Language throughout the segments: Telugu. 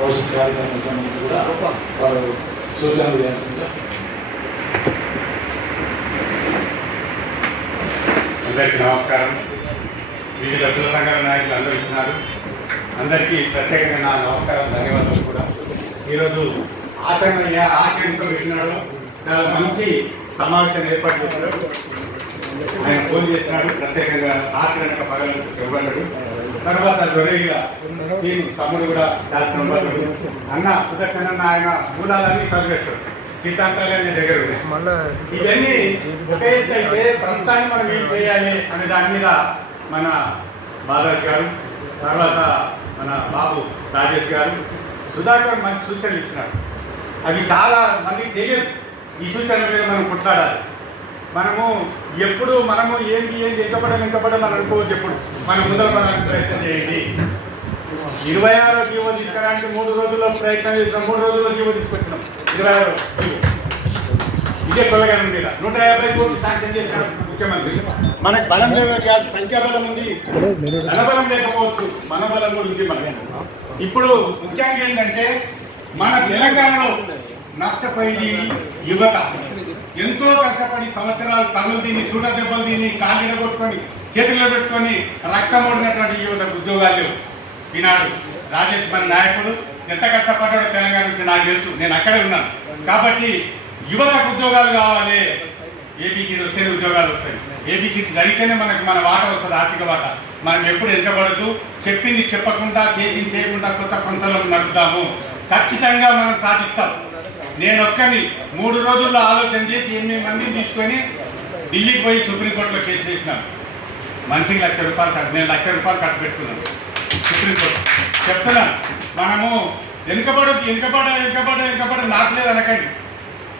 భవిష్యత్ కార్యక్రమం సంబంధించి కూడా వారు సూచనలు చేయాల్సిందిగా. అందరికీ నమస్కారం. వివిధ కుల సంఘాల నాయకులు అందరూ ఇచ్చినారు. అందరికీ ప్రత్యేకంగా నా నమస్కారం, ధన్యవాదాలు కూడా. ఈరోజు ఆచరణతో పెట్టినాడు, చాలా మంచి సమావేశం ఏర్పాటు చేసినాడు. ఆయన ఫోన్ చేసినాడు, ప్రత్యేకంగా ఆచరణ పగలు ఇవ్వబడ్డాడు. తర్వాత దొరగా తమ్ముడు కూడా చాలా సంబంధాలు అన్న సుదర్శన ఆయన మూలాలన్నీ చదివేస్తాడు, సిద్ధాంతాలు అనే దగ్గర ఇవన్నీ ఒక ఎత్తు అయితే ప్రస్తుతాన్ని మనం ఏం చేయాలి అనే దాని మీద మన బాలాజీ గారు, తర్వాత మన బాబు రాజేష్ గారు, సుధాకర్ మంచి సూచనలు ఇచ్చినారు. అవి చాలా మందికి తెలియదు. ఈ సూచనల మీద మనం కొట్లాడాలి. మనము ఎప్పుడు మనము ఏంది ఎంకపడం అని అనుకోవద్దు. ఎప్పుడు మనం ముందర పడడానికి ప్రయత్నం చేయండి. 26వ జీవో తీసుకురానికి 3 రోజుల్లో ప్రయత్నం చేసినాం, 3 రోజుల్లో జీవో తీసుకొచ్చినాం. 26వ జీవో ఇదే కొలగడం మీద 150 కోట్లు శాంక్షన్ చేసినాడు ముఖ్యమంత్రి. మనకు బలం లేదు కాదు, సంఖ్యాబలం ఉంది, ధనబలం లేకపోవచ్చు, మన బలం కూడా ఉంది. మన ఇప్పుడు ముఖ్యంగా ఏంటంటే మన తెలంగాణలో నష్టపోయింది యువత. ఎంతో కష్టపడి సంవత్సరాలు తల్లు తిని, తూట దెబ్బలు తిని, కాళ్ళ కొట్టుకొని, చేతుల్లో పెట్టుకొని రక్తం ఓడినటువంటి యువతకు ఉద్యోగాలు లేవు. ఈనాడు రాజేష్ మన నాయకుడు ఎంత కష్టపడ్డాడో తెలంగాణ నుంచి నాకు తెలుసు, నేను అక్కడే ఉన్నాను. కాబట్టి యువతకు ఉద్యోగాలు కావాలి. ఏబీసీ వస్తేనే ఉద్యోగాలు వస్తాయి. ఏబీసీ జరిగితేనే మన వాటా వస్తుంది, ఆర్థిక వాటా. మనం ఎప్పుడు వెనకబడద్దు. చెప్పింది చెప్పకుండా, చేసింది చేయకుండా కొత్త పంతలో నడుపుతాము. ఖచ్చితంగా మనం సాధిస్తాం. నేను ఒక్కని 3 రోజుల్లో ఆలోచన చేసి 8 మందిని తీసుకొని ఢిల్లీకి పోయి సుప్రీంకోర్టులో కేసు వేసినాను. మనిషికి ₹1,00,000 నేను ₹1,00,000 ఖర్చు పెట్టుకున్నాను సుప్రీంకోర్టు. చెప్తున్నాను, మనము వెనుకబడ నాకు లేదు అనకండి.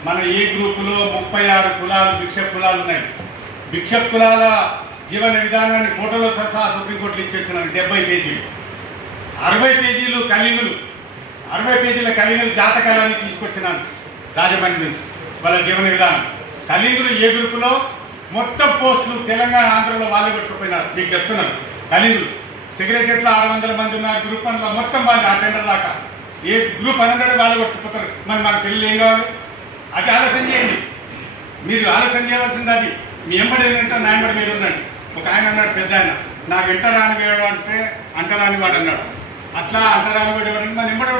మన ఏ గ్రూపులో 36 కులాలు భిక్ష కులాలు ఉన్నాయి. భిక్ష కులాల జీవన విధానాన్ని ఫోటోలో సహా సుప్రీంకోర్టులో ఇచ్చేస్తున్నాను. 70 పేజీలు, 60 పేజీలు కలింగులు, 60 పేజీల కలింగులు జాతకాలన్నీ తీసుకొచ్చినాను రాజమండ్రి నుంచి. వాళ్ళ జీవన విధానం కలింగులు ఏ గ్రూపులో మొత్తం పోస్టులు తెలంగాణ ఆంధ్రలో వాళ్ళే పెట్టుకుపోయినారు. మీకు చెప్తున్నాను, కలింగులు సెక్రటరీలో 600 మంది ఉన్నారు. గ్రూప్ 1లో మొత్తం వాళ్ళు అటెండర్ దాకా ఏ గ్రూప్ 100 వాళ్ళు కొట్టుకుపోతారు. మన పిల్లలు ఏం కావాలి? అది ఆలోచన చేయండి. మీరు ఆలోచన చేయవలసింది అది. మీ ఎంబడి ఏంటంటే నా ఎంబడి మీరు ఉండండి. ఒక ఆయన అన్నాడు, పెద్ద ఆయన, నా వెంట రాని వేయడం అంటే అంటరాని వాడు అన్నాడు. అట్లా అంటరాని వాడు ఎవరంటే మన ఎంబడి.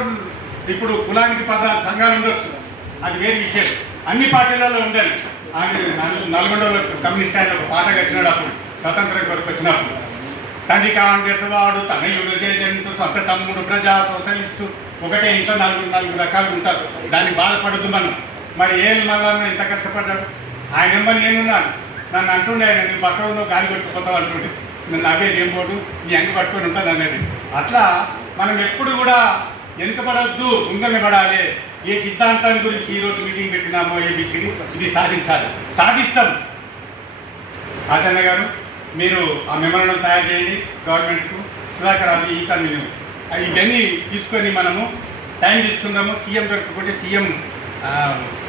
ఇప్పుడు కులానికి 14 సంఘాలు ఉండొచ్చు, అది వేరే విషయం. అన్ని పార్టీలలో ఉండాలి. ఆయన నల్గొండలో కమ్యూనిస్ట్ ఆయన ఒక పాట కట్టినాడు అప్పుడు స్వతంత్రం కొరకు వచ్చినప్పుడు. తండ్రి కాంగ్రెస్ వాడు, తనయుడు ఏజెంట్, సొంత తమ్ముడు ప్రజా సోషలిస్టు, ఒకటే ఇంట్లో 4 రకాలు ఉంటారు. దాన్ని బాధపడద్దు మనం. మరి మళ్ళా ఇంత కష్టపడ్డాడు. ఆయన నెంబర్ నేనున్నాను. నన్ను అంటుండే ఆయన, నీ పక్క ఉన్న గాలి కొట్టుకుపోతావు అంటుండే. నన్ను అవే ఏం పోటు నీ అంగి పట్టుకొని ఉంటాను అనేది. అట్లా మనం ఎప్పుడు కూడా వెనుకబడద్దు, ముందరపడాలి. ఏ సిద్ధాంతం గురించి ఈరోజు మీటింగ్ పెట్టినామో ఏబిసిడి ఇది సాధించాలి, సాధిస్తాం. ఆచరణ గారు, మీరు ఆ మెమోరాండం తయారు చేయండి గవర్నమెంట్కు. సుధాకర్ అవి ఈతను నేను ఇవన్నీ తీసుకొని మనము టైం తీసుకుందాము. సీఎం దొరకకుంటే సీఎం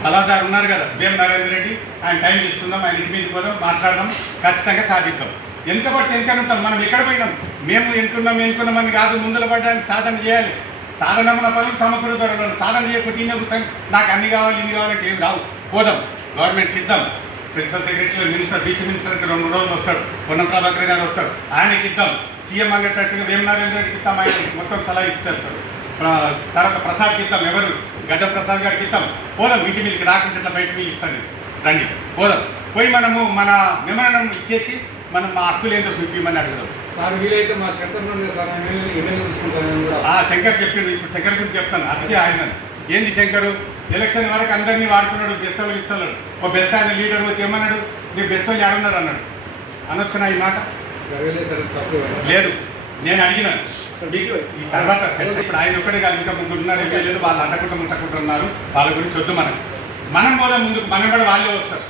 సలహాదారు ఉన్నారు కదా, వేం నరేంద్ర రెడ్డి, ఆయన టైం తీసుకుందాం. ఆయన ఇంటి మీదకి పోదాం, మాట్లాడదాం, ఖచ్చితంగా సాధిద్దాం. వెనుకబడితే వెనుకని ఉంటాం. మనం ఎక్కడ పోయినాం? మేము ఎన్నుకున్నామని కాదు, ముందర పడడానికి సాధన చేయాలి. సాధన మన పనులు సమకూరుతారు. సాధన చేయకుండా ఇన్ని కూర్చొని నాకు అన్ని కావాలి ఇన్ని కావాలంటే ఏం రావు. పోదాం, గవర్నమెంట్కి ఇద్దాం. ప్రిన్సిపల్ సెక్రటరీ మినిస్టర్, బీసీ మినిస్టర్కి 2 రోజులు వస్తాడు, పొన్నం ప్రభాకర్ గారు వస్తాడు, ఆయనకి ఇద్దాం. సీఎం అంగేటట్టుగా వేం నరేంద్ర రెడ్డికి ఇద్దాం, ఆయన మొత్తం సలహా ఇస్తారు. తర్వాత ప్రసాద్కి ఇద్దాం, ఎవరు గడ్డ ప్రసాద్ గారికి ఇద్దాం. పోదాం, ఇంటి మీదకి రాకుండా ఇట్లా బయట మీద ఇస్తాను, రండి పోదాం. పోయి మనము మన మెమోరాండం ఇచ్చేసి మనం మా హక్కులు ఏంటో చూపించమని అడుగుదాం. సార్ వీలైతే మా శంకర్ నుండి సార్ ఎమ్మెల్యే చూసుకుంటాను. శంకర్ చెప్పిండు, ఇప్పుడు శంకర్ గురించి చెప్తాను. అదే ఆయన ఏంది శంకరు, ఎలక్షన్ వరకు అందరినీ వాడుకున్నాడు, బెస్తలు ఇస్తాడు. ఒక బెస్ట్ ఆయన లీడర్ వచ్చి ఏమన్నాడు, నీకు బెస్తలు ఏమన్నారు అన్నాడు. అనొచ్చునా ఈ మాట? లేదు, నేను అడిగినాను. ఈ తర్వాత ఇప్పుడు ఆయన ఒక్కడే కాదు, ఇంకా ముందు ఉన్నారు ఎమ్మెల్యేలు, వాళ్ళు ముట్టకుంటున్నారు. వాళ్ళ గురించి వద్దు. మనం పోదాం ముందుకు. మనం కూడా వాళ్ళే వస్తారు,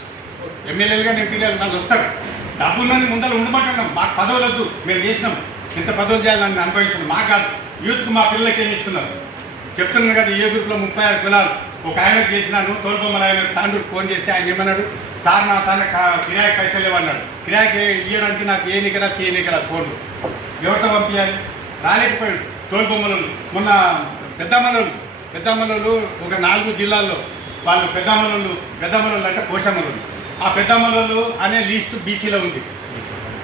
ఎమ్మెల్యేలుగా ఎంపీలు వాళ్ళు వస్తారు. డబ్బులని ముందర ఉండమంటున్నాం. మాకు పదవులు వద్దు, మేము చేసినాం, ఇంత పదవులు చేయాలని అనుభవించడం మా కాదు. యూత్కు మా పిల్లలకి ఏమి ఇస్తున్నారు చెప్తున్నాను కదా. ఏ గ్రూప్లో 36 కులాలు. ఒక ఆయన చేసినాను, తోలుబొమ్మల ఆయన తాండూరు ఫోన్ చేస్తే ఆయన ఏమన్నాడు, సార్ నా తన కిరాయి పైసలు ఇవ్వన్నాడు. కిరాయికి ఇవ్వడానికి నాకు ఏ నికరా తీయనికరా ఫోన్లు ఎవరితో పంపించాలి? రాలేకపోయాడు. తోలుబొమ్మలు మొన్న పెద్దమ్మలు ఒక 4 జిల్లాల్లో వాళ్ళు పెద్దమ్మలు అంటే కోశమ్మలు. ఆ పెద్దమ్మలు అనే లిస్టు బీసీలో ఉంది.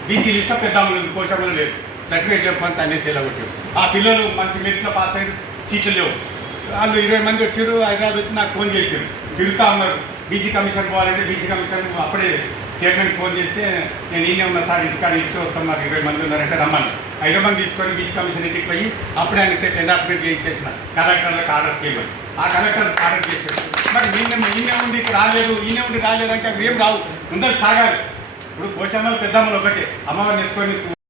బీసీ లిస్ట్లో పెద్దమ్మలు ఉంది, కోశమ్మలు లేదు. సర్టిఫికేట్ చెప్పంటే అనేసి ఇలా కొట్టారు. ఆ పిల్లలు మంచి మెరిట్లో పాస్ అయిన సీట్లు లేవు. వాళ్ళు 20 మంది వచ్చారు, హైదరాబాద్ వచ్చి నాకు ఫోన్ చేశారు, తిరుగుతూ ఉన్నారు. బీసీ కమిషన్ పోవాలంటే బీసీ కమిషన్ అప్పుడే చైర్మన్కి ఫోన్ చేస్తే నేను ఈయనే ఉన్నా సార్, ఇంటికాడ ఇచ్చి వస్తాం, మాకు 20 మంది ఉన్నారంటే రమ్మని 5 మంది తీసుకొని బీసీ కమిషన్ ఇంటికి పోయి అప్పుడే ఆయనకి ఎండార్మెంట్ చేయించేసిన కలెక్టర్లకు ఆర్డర్ చేయమని. ఆ కలెక్టర్ ఆర్డర్ చేశారు. మరి ఈయనే ఉండి రాలేదు అంటే అవి ఏం రావు, ముందర సాగాలి. ఇప్పుడు పోషమ్మలు పెద్దమ్మలు ఒకటే, అమ్మవారిని ఎత్తుకొని